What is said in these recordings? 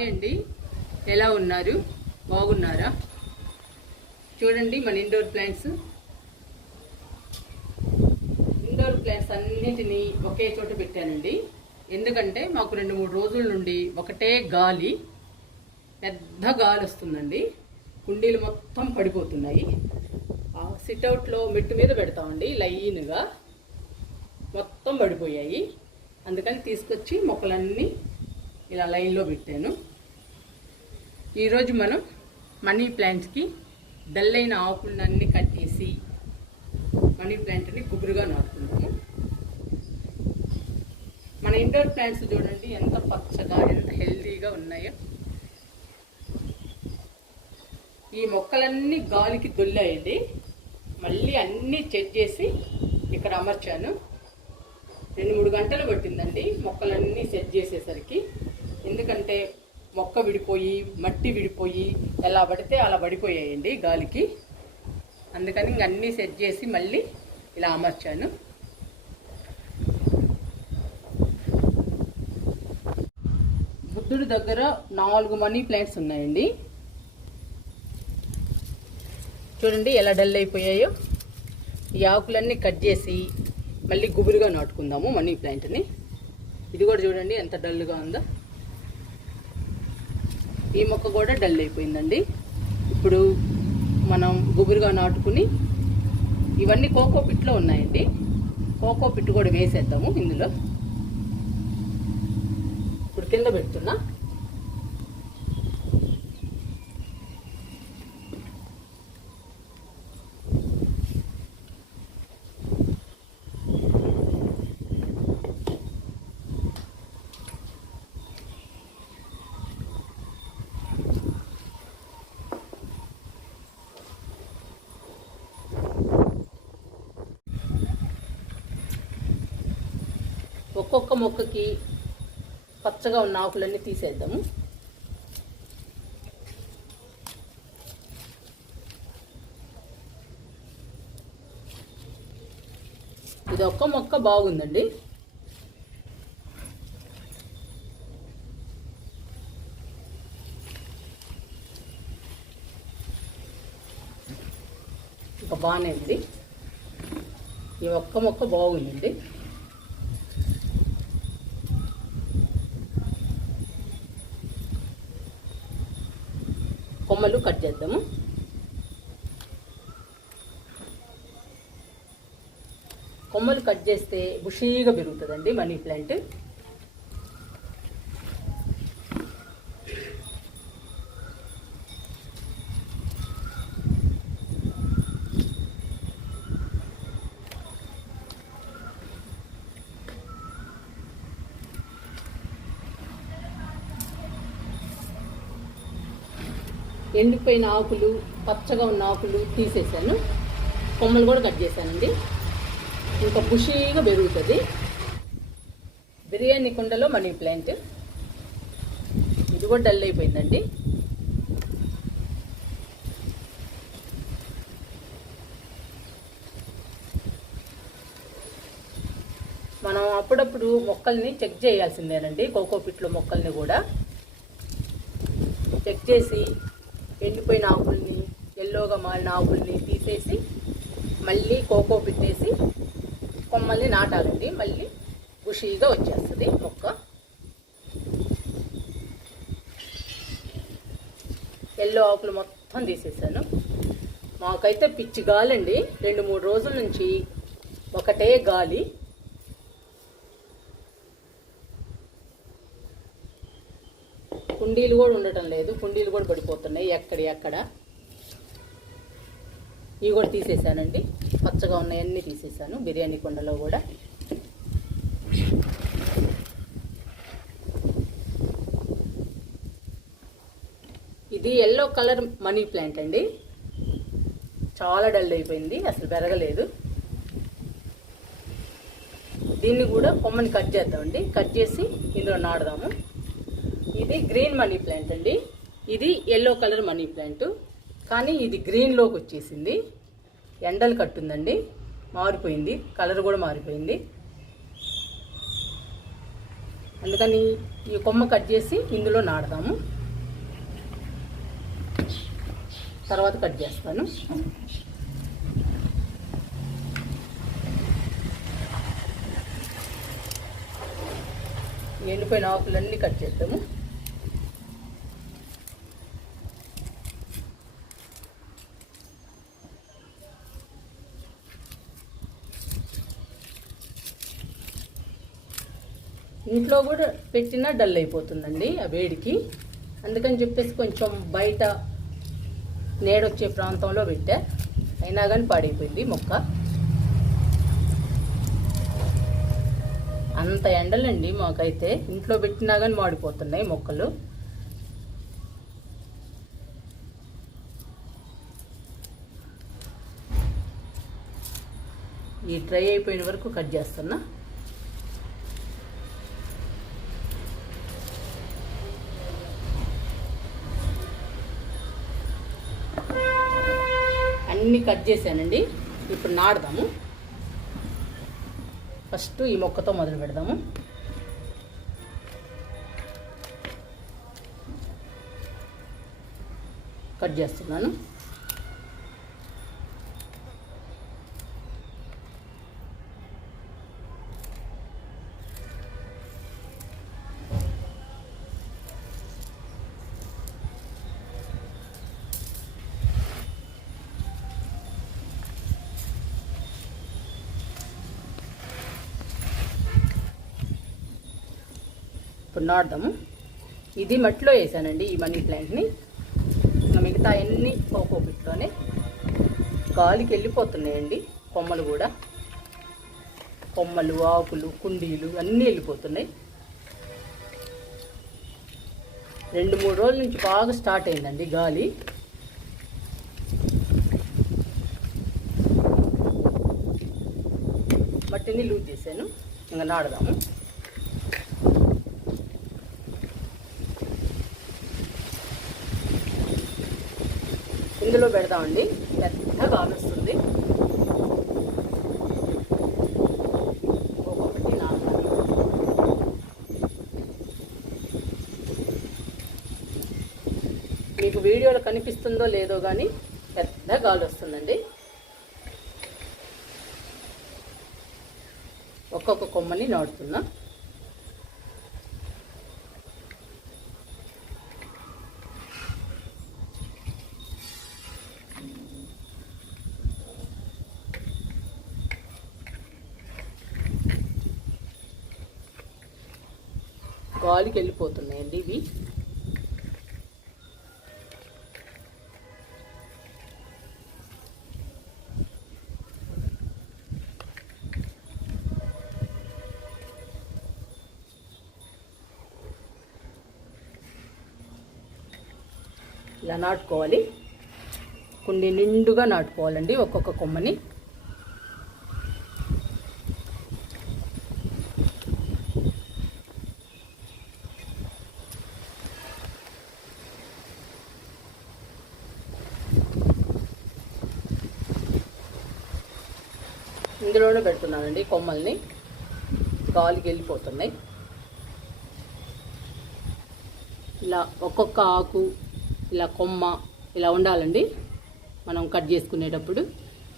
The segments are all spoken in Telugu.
హాయ్ అండి ఎలా ఉన్నారు? బాగున్నారా? చూడండి మన ఇండోర్ ప్లాంట్స్ ఇండోర్ ప్లాంట్స్ అన్నిటినీ ఒకే చోట పెట్టానండి. ఎందుకంటే మాకు రెండు మూడు రోజుల నుండి ఒకటే గాలి పెద్ద గాలి వస్తుందండి. కుండీలు మొత్తం పడిపోతున్నాయి. సిట్అవుట్లో మెట్టు మీద పెడతామండి లైన్గా. మొత్తం పడిపోయాయి. అందుకని తీసుకొచ్చి మొక్కలన్నీ ఇలా లైన్లో పెట్టాను. ఈరోజు మనం మనీ ప్లాంట్కి డల్లైన ఆకులన్నీ కట్టేసి మనీ ప్లాంట్ని గుబురుగా నాటుకుంటాము మన ఇండోర్ ప్లాంట్స్ చూడండి ఎంత పచ్చగా ఎంత హెల్తీగా ఉన్నాయో. ఈ మొక్కలన్నీ గాలికి దొల్లాయండి. మళ్ళీ అన్నీ చెక్ చేసి ఇక్కడ అమర్చాను. రెండు మూడు గంటలు పట్టిందండి మొక్కలన్నీ సెట్ చేసేసరికి. ఎందుకంటే మొక్క విడిపోయి మట్టి విడిపోయి ఎలా పడితే అలా పడిపోయాయండి గాలికి. అందుకని ఇంక అన్నీ సెట్ చేసి మళ్ళీ ఇలా అమర్చాను. బుద్ధుడి దగ్గర నాలుగు మనీ ప్లాంట్స్ ఉన్నాయండి. చూడండి ఎలా డల్ అయిపోయాయో. ఈ ఆకులన్నీ కట్ చేసి మళ్ళీ గుబురుగా నాటుకుందాము మనీ ప్లాంట్ని. ఇది కూడా చూడండి ఎంత డల్గా ఉందో. ఈ మొక్క కూడా డల్ అయిపోయిందండి. ఇప్పుడు మనం గుబురుగా నాటుకుని ఇవన్నీ కోకో పిట్లో ఉన్నాయండి. కోకో పిట్ కూడా వేసేద్దాము ఇందులో. ఇప్పుడు కింద పెడుతున్నా. ఒక్కొక్క మొక్కకి పచ్చగా ఉన్న ఆకులన్నీ తీసేద్దాము. ఇది ఒక్క మొక్క బాగుందండి. ఇంకా బాగానే ఉంది. ఈ ఒక్క మొక్క బాగుందండి. కొమ్మలు కట్ చేద్దాము. కొమ్మలు కట్ చేస్తే బుషీగా పెరుగుతుందండి మనీ ప్లాంట్. ఎండిపోయిన ఆకులు పచ్చగా ఉన్న ఆకులు తీసేసాను కొమ్మలు కూడా కట్ చేశానండి. ఇంకా బుషీగా పెరుగుతుంది. బిర్యానీ కుండలో మనీ ప్లాంట్. ఇది కూడా డల్ అయిపోయిందండి. మనం అప్పుడప్పుడు మొక్కల్ని చెక్ చేయాల్సిందేనండి. కోకోపిట్లో మొక్కల్ని కూడా. చెక్ చేసి ఎండిపోయిన ఆకుల్ని ఎల్లోగా మారిన ఆకుల్ని తీసేసి మళ్ళీ కోకో పెట్టేసి కొమ్మల్ని నాటాలండి. మళ్ళీ బుషీగా వచ్చేస్తుంది మొక్క. ఎల్లో ఆకులు మొత్తం తీసేసాను. మాకైతే పిచ్చి గాలండి. రెండు మూడు రోజుల నుంచి ఒకటే గాలి. కుండీలు కూడా ఉండటం లేదు. కుండీలు కూడా పడిపోతున్నాయి ఎక్కడ ఎక్కడ. ఇవి కూడా తీసేసానండి. పచ్చగా ఉన్నాయన్నీ తీసేసాను. బిర్యానీ కుండలో కూడా. ఇది ఎల్లో కలర్ మనీ ప్లాంట్ అండి. చాలా డల్ అయిపోయింది. అసలు పెరగలేదు. దీన్ని కూడా కొమ్మని కట్ చేద్దామండి. కట్ చేసి ఇందులో నాడదాము ఇది గ్రీన్ మనీ ప్లాంట్ అండి. ఇది ఎల్లో కలర్ మనీ ప్లాంట్. కానీ ఇది గ్రీన్లోకి వచ్చేసింది. ఎండలు కట్టుందండి. మారిపోయింది. కలర్ కూడా మారిపోయింది. అందుకని ఈ కొమ్మ కట్ చేసి ఇందులో నాడదాము తర్వాత కట్ చేస్తాను. ఎండిపోయిన ఆకులన్నీ కట్ చేద్దాము. ఇంట్లో కూడా పెట్టినా డల్ అయిపోతుందండి ఆ వేడికి. అందుకని చెప్పేసి కొంచెం బయట నేడొచ్చే ప్రాంతంలో పెట్టా. అయినా కానీ పాడైపోయింది మొక్క. అంత ఎండలండి మాకైతే. ఇంట్లో పెట్టినా కానీ మాడిపోతున్నాయి మొక్కలు. ఈ డ్రై అయిపోయిన వరకు కట్ చేస్తున్నా. అన్నీ కట్ చేశానండి. ఇప్పుడు నాడదాము ఫస్ట్ ఈ మొక్కతో మొదలు పెడదాము. కట్ చేస్తున్నాను. ఇప్పుడు నాడదాము ఇది మట్టిలో వేసానండి ఈ మనీ ప్లాంట్ని. ఇంకా మిగతా అన్ని కోకో గాలికి వెళ్ళిపోతున్నాయండి. కొమ్మలు కూడా. కొమ్మలు ఆకులు కుండీలు అన్నీ వెళ్ళిపోతున్నాయి. రెండు మూడు రోజుల నుంచి బాగా స్టార్ట్ అయిందండి గాలి. మట్టిని లూజ్ చేశాను. ఇంకా నాడదాము ఇందులో పెడదామండి పెద్ద గాలి వస్తుంది. ఒక్కొక్కటి మీకు వీడియోలో కనిపిస్తుందో లేదో కానీ పెద్ద గాలి వస్తుందండి. ఒక్కొక్క కొమ్మని నాడుతున్నా గాలికి వెళ్ళిపోతున్నాయండి ఇవి. ఇలా నాటుకోవాలి. కొన్ని నిండుగా నాటుకోవాలండి ఒక్కొక్క కొమ్మని. ఇందులోనే పెడుతున్నానండి కొమ్మల్ని. గాలికి వెళ్ళిపోతున్నాయి. ఇలా ఒక్కొక్క ఆకు ఇలా కొమ్మ ఇలా ఉండాలండి. మనం కట్ చేసుకునేటప్పుడు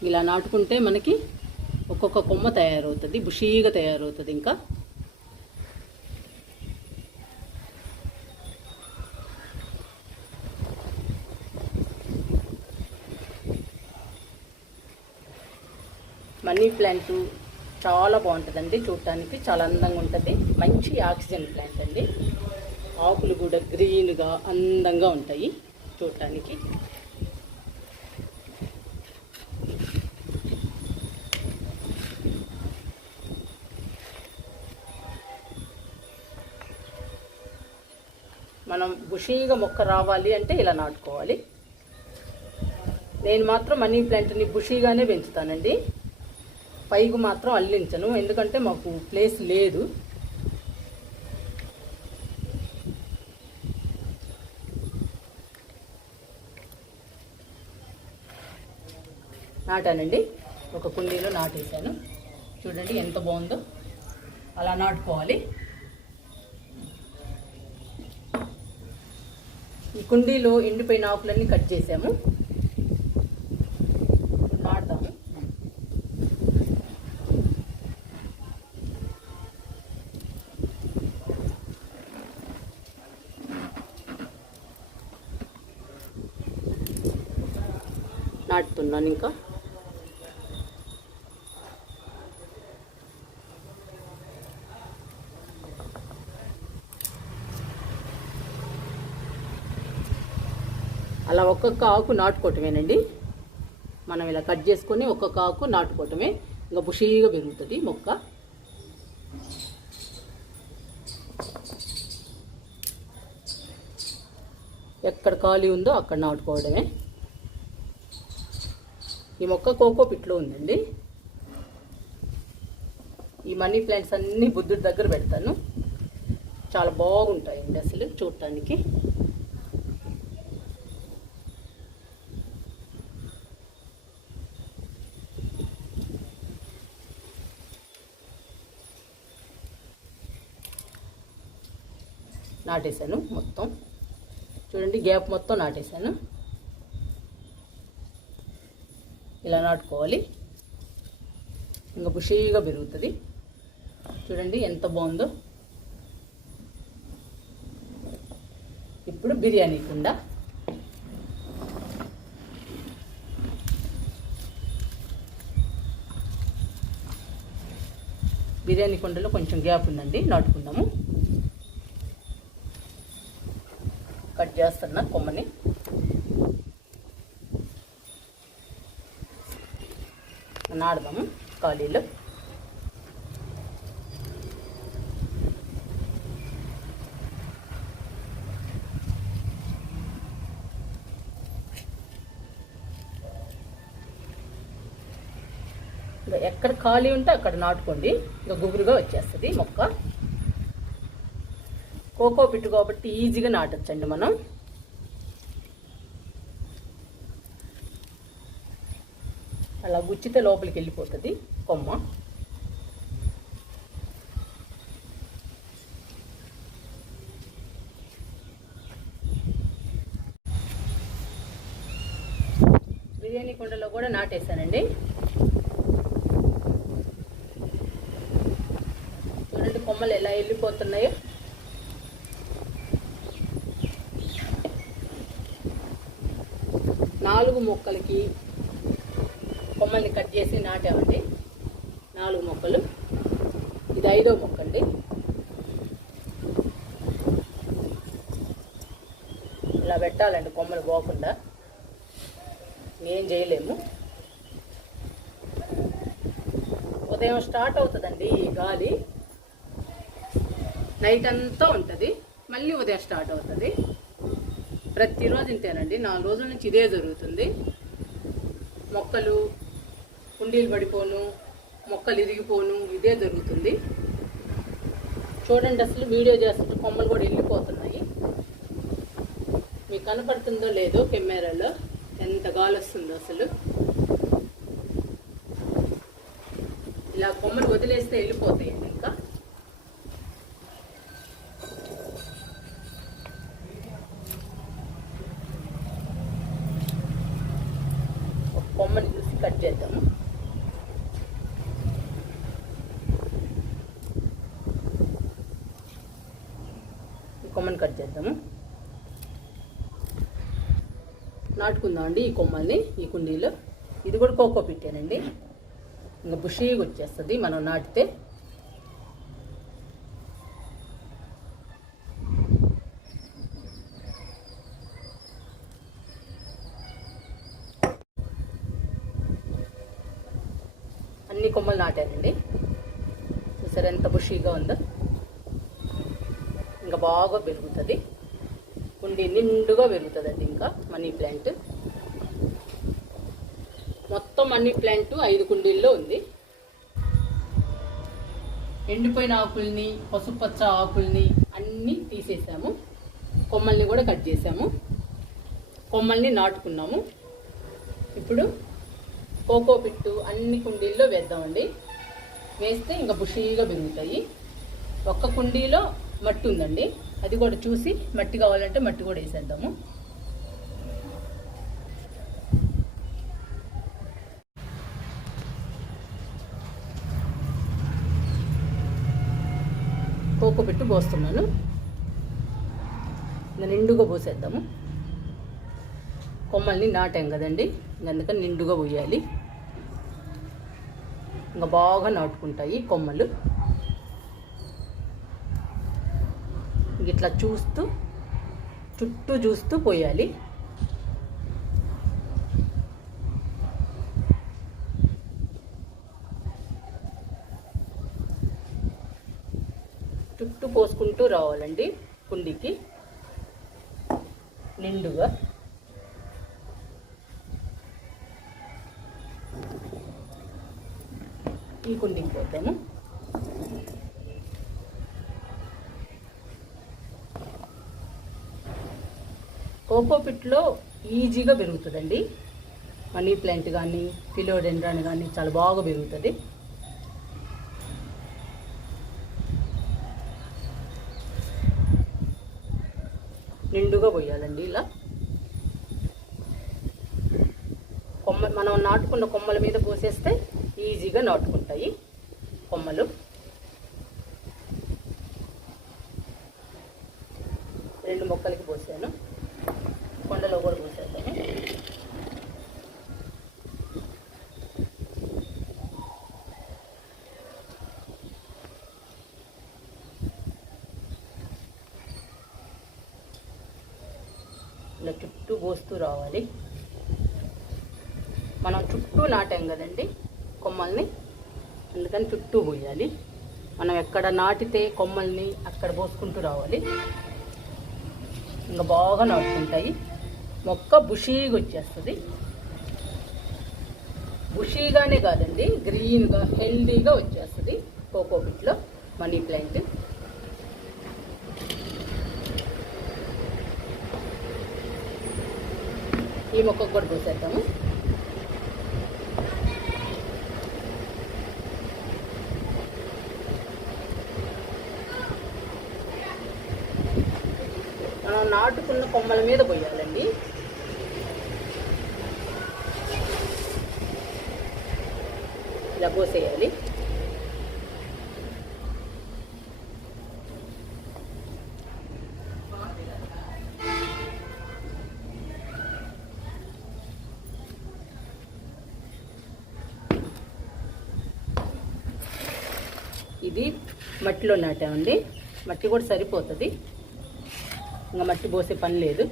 ఇలా నాటుకుంటే మనకి ఒక్కొక్క కొమ్మ తయారవుతుంది బుషీగా తయారవుతుంది ఇంకా. మనీ ప్లాంట్ చాలా బాగుంటుందండి. చూడటానికి చాలా అందంగా ఉంటుంది. మంచి ఆక్సిజన్ ప్లాంట్ అండి. ఆకులు కూడా గ్రీన్గా అందంగా ఉంటాయి చూడటానికి మనం బుషీగా మొక్క రావాలి అంటే ఇలా నాటుకోవాలి. నేను మాత్రం మనీ ప్లాంట్ని బుషీగానే పెంచుతానండి. పైకి మాత్రం అల్లించను ఎందుకంటే మాకు ప్లేస్ లేదు. నాటానండి. ఒక కుండీలో నాటేశాను. చూడండి ఎంత బాగుందో. అలా నాటుకోవాలి. ఈ కుండీలో ఎండిపోయిన ఆకులన్నీ కట్ చేసాము ఒక్కొక్క ఆకు నాటుకోవటమేనండి. మనం ఇలా కట్ చేసుకొని ఒక్కొక్క ఆకు నాటుకోవటమే. ఇంకా బుషీగా పెరుగుతుంది మొక్క. ఎక్కడ ఖాళీ ఉందో అక్కడ నాటుకోవడమే. ఈ మొక్క కోకో పిట్లో ఉందండి. ఈ మనీ ప్లాంట్స్ అన్నీ బుద్ధుడి దగ్గర పెడతాను. చాలా బాగుంటాయండి అసలు చూడటానికి. నాటేశాను మొత్తం. చూడండి గ్యాప్ మొత్తం నాటేశాను. ఇలా నాటుకోవాలి. ఇంకా బుషీగా పెరుగుతుంది. చూడండి ఎంత బాగుందో. ఇప్పుడు బిర్యానీ కుండ. బిర్యానీ కుండలో కొంచెం గ్యాప్ ఉందండి నాటుకుందాము. కట్ చేస్తున్నా కొమ్మని. నాడదాము ఖాళీలో. ఎక్కడ ఖాళీ ఉంటే అక్కడ నాటుకోండి. ఇంకా గుబురుగా వచ్చేస్తుంది మొక్క. కోకో పిట్టు కాబట్టి ఈజీగా నాటొచ్చండి మనం. అలా గుచ్చితే లోపలికి వెళ్ళిపోతుంది కొమ్మ. బిర్యానీ కుండలో కూడా నాటేశానండి చూడండి కొమ్మలు ఎలా వెళ్ళిపోతున్నాయో నాలుగు మొక్కలకి కొమ్మల్ని కట్ చేసి నాటామండి. నాలుగు మొక్కలు. ఇది ఐదో మొక్క అండి. ఇలా పెట్టాలండి కొమ్మలు పోకుండా. ఏం చేయలేము. ఉదయం స్టార్ట్ అవుతుందండి ఈ గాలి. నైట్ అంతా ఉంటుంది. మళ్ళీ ఉదయం స్టార్ట్ అవుతుంది. ప్రతిరోజు ఇంతేనండి. నాలుగు రోజుల నుంచి ఇదే జరుగుతుంది. మొక్కలు కుండీలు పడిపోను మొక్కలు ఇరిగిపోను ఇదే జరుగుతుంది. చూడండి అసలు వీడియో చేస్తుంటే కొమ్మలు కూడా వెళ్ళిపోతున్నాయి. మీకు కనపడుతుందో లేదో కెమెరాలో ఎంత గాలి వస్తుందో అసలు. ఇలా కొమ్మలు వదిలేస్తే వెళ్ళిపోతాయండి ఇంకా ఒక కొమ్మని చూసి కట్ చేద్దాము ఈ కొమ్మని కట్ చేద్దాము తీసుకుందాం అండి ఈ కొమ్మల్ని ఈ కుండీలో? ఇది కూడా కోకో పెట్టానండి. ఇంకా బుషీగా వచ్చేస్తుంది మనం నాటితే. అన్ని కొమ్మలు నాటానండి. చూసారు ఎంత బుషీగా ఉందో? ఇంకా బాగా పెరుగుతుంది. కుండీ నిండుగా పెరుగుతుందండి ఇంకా మనీ ప్లాంట్. మొత్తం మనీ ప్లాంట్ ఐదు కుండీల్లో ఉంది. ఎండిపోయిన ఆకుల్ని పసుపచ్చ ఆకుల్ని అన్నీ తీసేసాము. కొమ్మల్ని కూడా కట్ చేసాము. కొమ్మల్ని నాటుకున్నాము. ఇప్పుడు కోకో పిట్టు అన్ని కుండీల్లో వేద్దామండి. వేస్తే ఇంకా బుషీగా పెరుగుతాయి. ఒక్క కుండీలో మట్టి ఉందండి. అది కూడా చూసి మట్టి కావాలంటే మట్టి కూడా వేసేద్దాము. కోకో పోస్తున్నాను. ఇంకా నిండుగా పోసేద్దాము. కొమ్మల్ని నాటాం కదండి అందుకని నిండుగా పోయాలి. ఇంకా బాగా నాటుకుంటాయి కొమ్మలు. ఇట్లా చూస్తూ చుట్టూ చూస్తూ పోయాలి చుట్టూ పోసుకుంటూ రావాలండి కుండీకి. నిండుగా. ఈ కుండీకి పోతాము. కోకోపిట్లో ఈజీగా పెరుగుతుందండి. మనీ ప్లాంట్ కానీ ఫిలోడెండ్రాన్ కానీ చాలా బాగా పెరుగుతుంది. నిండుగా పోయాలండి ఇలా. కొమ్మ మనం నాటుకున్న కొమ్మల మీద పోసేస్తే ఈజీగా నాటుకుంటాయి కొమ్మలు. రెండు మొక్కలకి పోసాను కొండలో కూడా పోసేద్దాము ఇలా చుట్టూ పోస్తూ రావాలి. మనం చుట్టూ నాటాం కదండి కొమ్మల్ని? అందుకని చుట్టూ పోయాలి. మనం ఎక్కడ నాటితే కొమ్మల్ని అక్కడ పోసుకుంటూ రావాలి. ఇంకా బాగా నాటుకుంటాయి మొక్క బుషీగా వచ్చేస్తుంది. బుషీగానే కాదండి గ్రీన్గా హెల్దీగా వచ్చేస్తుంది. కోకోపిట్లో మనీ ప్లాంట్. ఈ మొక్కకు కూడా పోసేద్దాము. మనం నాటుకున్న కొమ్మల మీద పోయాలండి. ఇలా పోసేయాలి ఇది మట్టిలో నాటామండి. మట్టి కూడా సరిపోతుంది. ఇంకా మట్టి పోసే పని లేదు.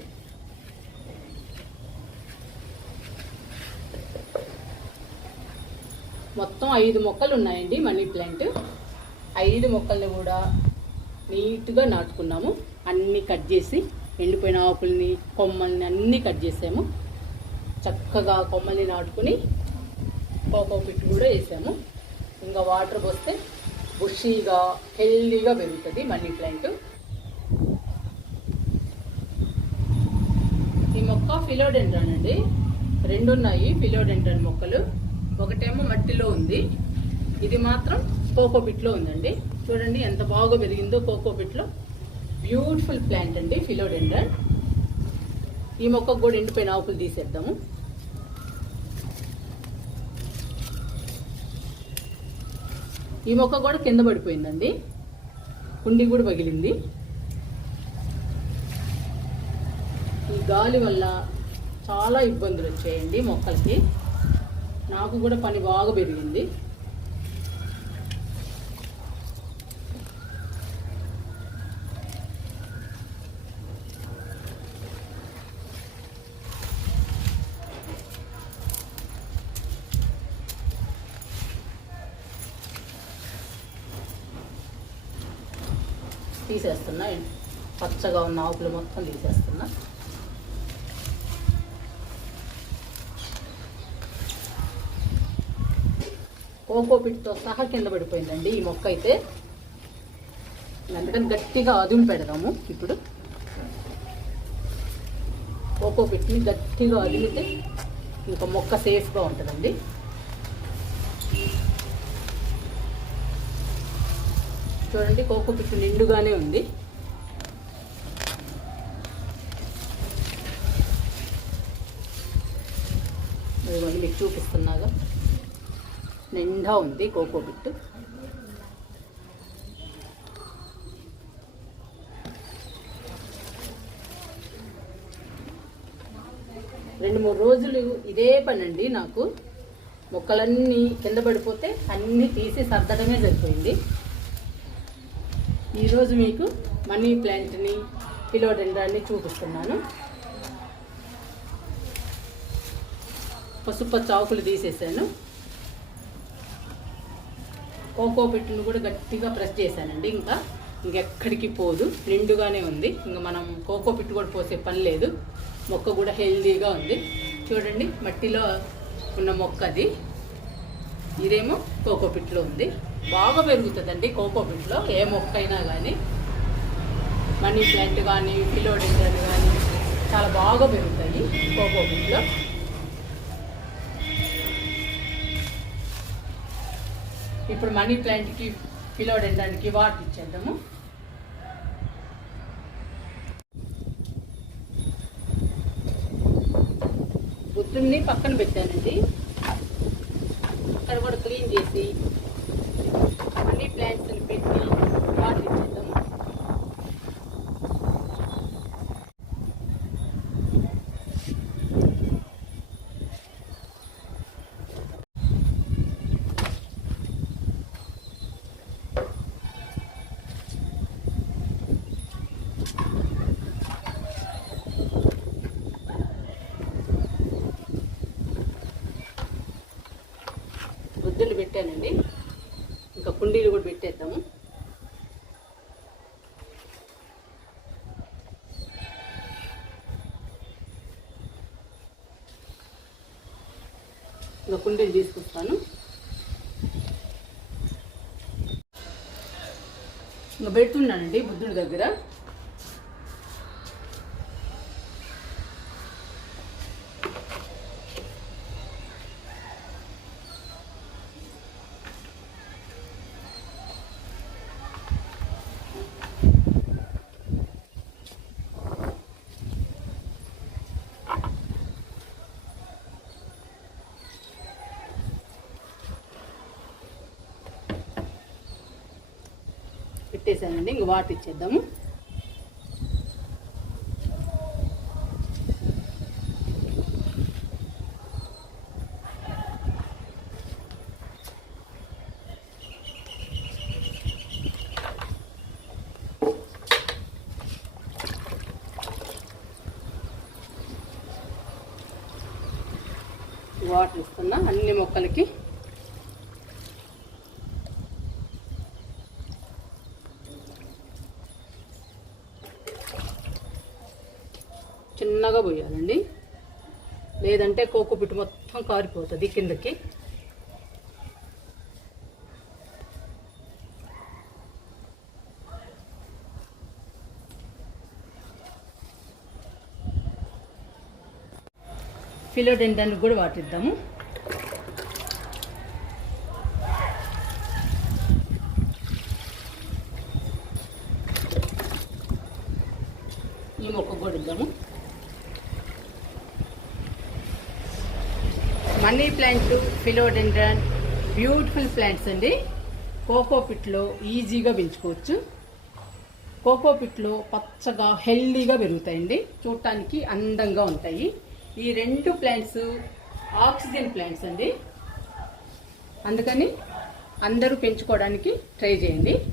మొత్తం ఐదు మొక్కలు ఉన్నాయండి మనీ ప్లాంట్. ఐదు మొక్కల్ని కూడా నీట్గా నాటుకున్నాము. అన్నీ కట్ చేసి ఎండిపోయిన ఆకుల్ని కొమ్మల్ని అన్నీ కట్ చేసాము. చక్కగా కొమ్మల్ని నాటుకుని కోకో పిట్టు కూడా వేసాము. ఇంకా వాటర్ పోస్తే బుషీగా హెల్దీగా పెరుగుతుంది మనీ ప్లాంట్ ఈ మొక్క ఫిలోడెండ్రన్ అండి రెండు ఉన్నాయి ఫిలోడెండ్రన్ మొక్కలు ఒకటేమో మట్టిలో ఉంది. ఇది మాత్రం కోకోపిట్లో ఉందండి. చూడండి ఎంత బాగా పెరిగిందో కోకోపిట్లో బ్యూటిఫుల్ ప్లాంట్ అండి ఫిలోడెండ్రన్ ఈ మొక్కకు కూడా ఎండిపోయిన ఆకులు తీసేద్దాము. ఈ మొక్క కూడా కింద పడిపోయిందండి. కుండి కూడా పగిలింది. ఈ గాలి వల్ల చాలా ఇబ్బందులు వచ్చాయండి మొక్కలకి. నాకు కూడా పని బాగా పెరిగింది తీసేస్తున్నా పచ్చగా ఉన్న ఆకులు మొత్తం తీసేస్తున్నా. కోకోపిట్తో సహా కింద పడిపోయిందండి ఈ మొక్క అయితే. అందుకని గట్టిగా అదుము పెడదాము ఇప్పుడు. కోకోపిట్ని గట్టిగా అదిమితే ఇంకా మొక్క సేఫ్గా ఉంటుందండి. చూడండి కోకోపిట్టు నిండుగానే ఉంది. ఇదిగోండి మీకు చూపిస్తున్నాగా. నిండా ఉంది కోకో బిట్టు రెండు మూడు రోజులు ఇదే పని అండి నాకు. మొక్కలన్నీ కింద పడిపోతే అన్నీ తీసి సర్దడమే సరిపోయింది. ఈరోజు మీకు మనీ ప్లాంట్ని పిలోడెండ్రాన్ని చూపిస్తున్నాను. పసుపు చాకులు తీసేసాను. కోకో పెట్టును కూడా గట్టిగా ప్రెస్ చేశానండి. ఇంకా ఇంకెక్కడికి పోదు. నిండుగానే ఉంది. ఇంకా మనం కోకో పిట్టు కూడా పోసే పని లేదు. మొక్క కూడా హెల్దీగా ఉంది. చూడండి మట్టిలో ఉన్న మొక్క అది. ఇదేమో కోకో పిట్లో ఉంది. బాగా పెరుగుతుందండి కోకో పిట్లో ఏ మొక్క అయినా కానీ మనీ ప్లాంట్ కానీ ఫిలోడెండ్రన్ కానీ చాలా బాగా పెరుగుతాయి కోకో పిట్లో ఇప్పుడు మనీ ప్లాంట్కి ఫిలోడెండ్రానికి వాటర్ ఇచ్చేద్దాము. బుద్ధుల్ని పక్కన పెట్టానండి. అక్కడ కూడా క్లీన్ చేసి మనీ ప్లాంట్స్ని పెట్టి వాటర్ ఇచ్చాను బుద్ధులు పెట్టానండి ఇంకా కుండీలు కూడా పెట్టేద్దాము ఇంకా కుండీలు తీసుకొస్తాను. ఇంకా పెడుతున్నానండి బుద్ధుడి దగ్గర. పెట్టేశానండి ఇంక వాటర్ ఇచ్చేద్దాము. వాటర్ ఇస్తున్నా అన్ని మొక్కలకి. చిన్నగా పోయాలండి. లేదంటే కోకో పిట్టు మొత్తం కారిపోతుంది కిందకి. ఫిలోడెండన్ కూడా వాటిద్దాము ఈ మొక్క కూడా ఇద్దాము money plant philodendron beautiful plants అండి. కోకో పిట్లో ఈజీగా పెంచుకోవచ్చు. కోకో పిట్లో పచ్చగా హెల్దీగా పెరుగుతాయండి. చూడటానికి అందంగా ఉంటాయి. ఈ రెండు ప్లాంట్స్ ఆక్సిజన్ ప్లాంట్స్ అండి. అందుకని అందరూ పెంచుకోవడానికి ట్రై చేయండి.